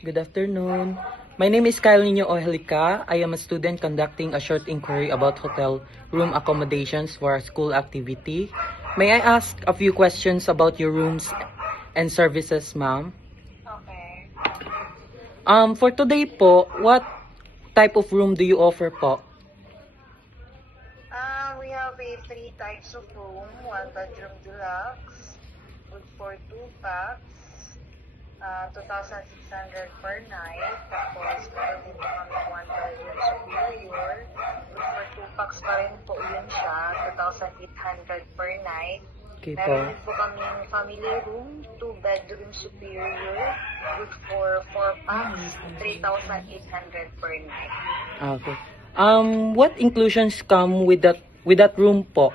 Good afternoon. My name is Kyle Nino Ohelika. I am a student conducting a short inquiry about hotel room accommodations for a school activity. May I ask a few questions about your rooms and services, ma'am? Okay. For today po, what type of room do you offer po? We have three types of room. One bedroom deluxe, good for 2 packs, 2,600 per night. Tapos, meron din po kami one bedroom superior. Good for 2 packs pa rin po yun siya, 2,800 per night. Okay Meron po. din po kaming family room, 2 bedroom superior, good for 4 packs, 3,800 per night. Okay. What inclusions come with that room po?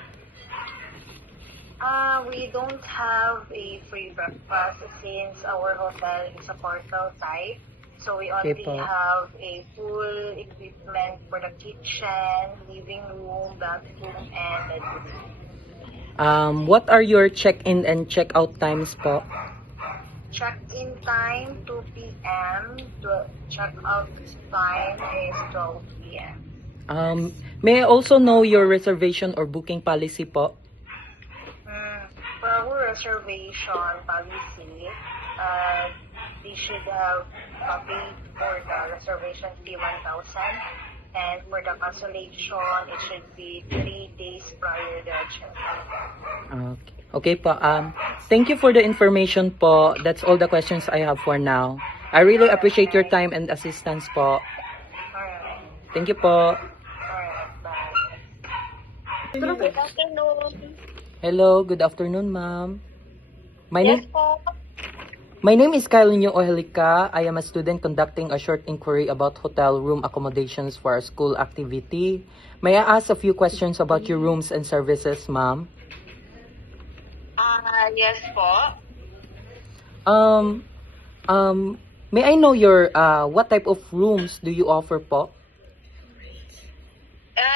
We don't have a free breakfast since our hotel is a portal type. So we only Okay po. have a full equipment for the kitchen, living room, bathroom, and bedroom. What are your check-in and check-out times po? Check-in time 2 p.m. Check-out time is 12 p.m. May I also know your reservation or booking policy po? For our reservation policy, they should have paid for the reservation fee 1,000, and for the cancellation, it should be 3 days prior to check-out. Okay. Okay po. Thank you for the information po. That's all the questions I have for now. I really appreciate your time and assistance po. Alright. Thank you po. Alright, bye. Good afternoon. Hello, good afternoon, ma'am. My Yes name po. My name is Kyle Nino Ohelika. I am a student conducting a short inquiry about hotel room accommodations for a school activity. May I ask a few questions about your rooms and services, ma'am? Yes po. May I know your what type of rooms do you offer po?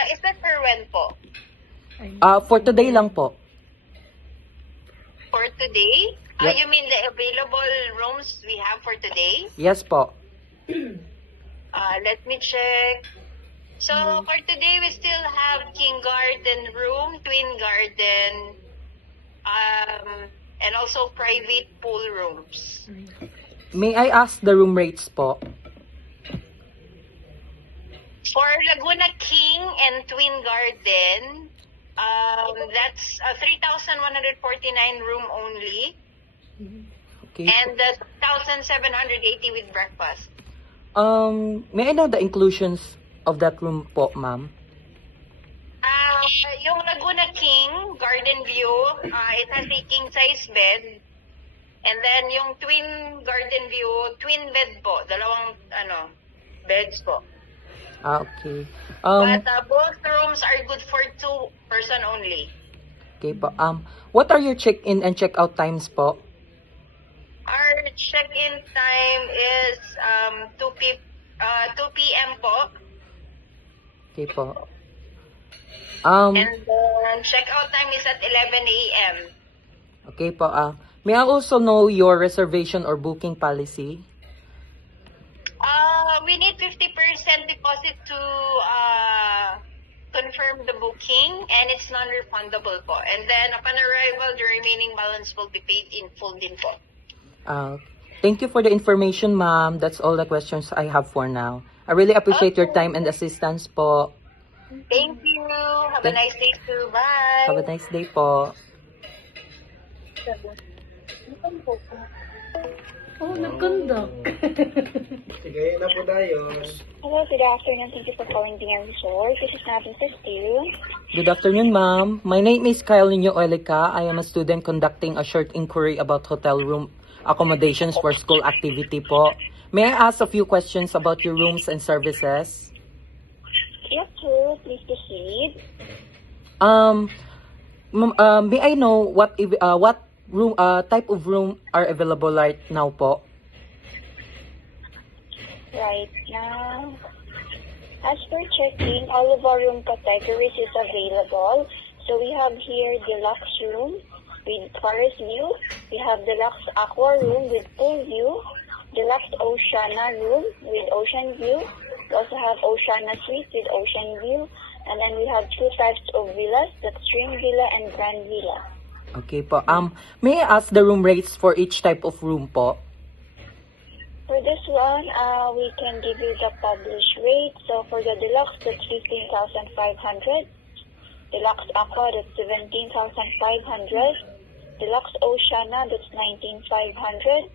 Is that for when po? For today lang po. For today? Yes. You mean the available rooms we have for today? Yes po. Let me check. So, for today, we still have king garden room, twin garden, and also private pool rooms. May I ask the room rates po? For Laguna King and twin garden, that's a 3,149 room only, Okay. and the 1,780 with breakfast. May I know the inclusions of that room po, ma'am? Yung Laguna King, garden view, it has a king size bed. And then yung twin garden view, twin bed po, dalawang beds po. Okay. But both rooms are good for 2 person only. Okay po. What are your check-in and check-out times po? Our check-in time is 2 p.m. po. Okay po. And then check-out time is at 11 a.m. Okay po. May I also know your reservation or booking policy? We need 50% deposit to confirm the booking, and it's non-refundable po. And then upon arrival, the remaining balance will be paid in full din po. Thank you for the information, ma'am. That's all the questions I have for now. I really appreciate your time and assistance po. Thank you. Have a nice day too. Bye. Have a nice day po. Oh, nag-conduct. Sige, na po tayo. Hello, good afternoon. Thank you for calling DM Resort. This is Natin Stew. Good afternoon, ma'am. My name is Kyle Nino Oelika. I am a student conducting a short inquiry about hotel room accommodations for school activity po. May I ask a few questions about your rooms and services? Yes, sir. Please proceed. May I know what room type of room are available right now po? Right now, as per checking, all of our room categories is available. So we have here deluxe room with forest view. We have deluxe aqua room with pool view. deluxe Oceana room with ocean view. We also have Oceana suite with ocean view. And then we have two types of villas, that's Dream Villa and Grand Villa. Okay po. May I ask the room rates for each type of room po? For this one, we can give you the published rate. So for the deluxe, that's 15,500. Deluxe Aqua, that's 17,500. Deluxe Oceana, that's 19,500.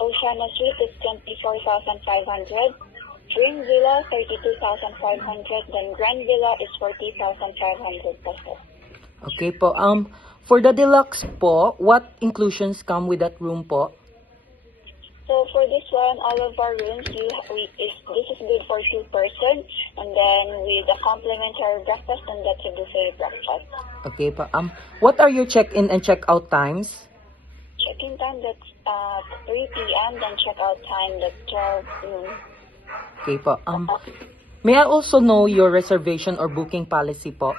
Oceana Suite is 24,500. Dream Villa, 32,500. Then Grand Villa is 40,500 pesos. Okay po. For the deluxe po, what inclusions come with that room po? So for this one, all of our rooms, this is good for 2 person, and then with a complimentary breakfast, and that's a buffet breakfast. Okay po. What are your check-in and check-out times? Check-in time, that's 3 p.m., then check-out time, that's 12 noon. Okay po. May I also know your reservation or booking policy po?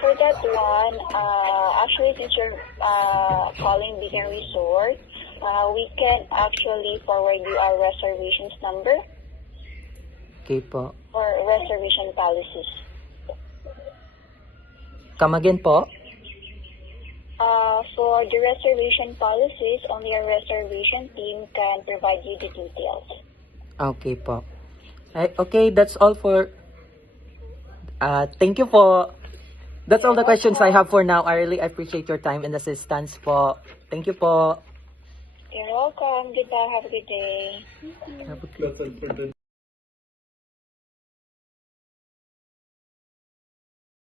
For that one, actually, since you're calling Beacon Resort, we can actually forward you our reservations number Okay po. or reservation policies. Come again po? For the reservation policies, only our reservation team can provide you the details. Okay po. Okay, that's all for... thank you po. That's all the questions I have for now. I really appreciate your time and assistance po. Thank you po. You're welcome. Goodbye. Have a good day. Have a good Close for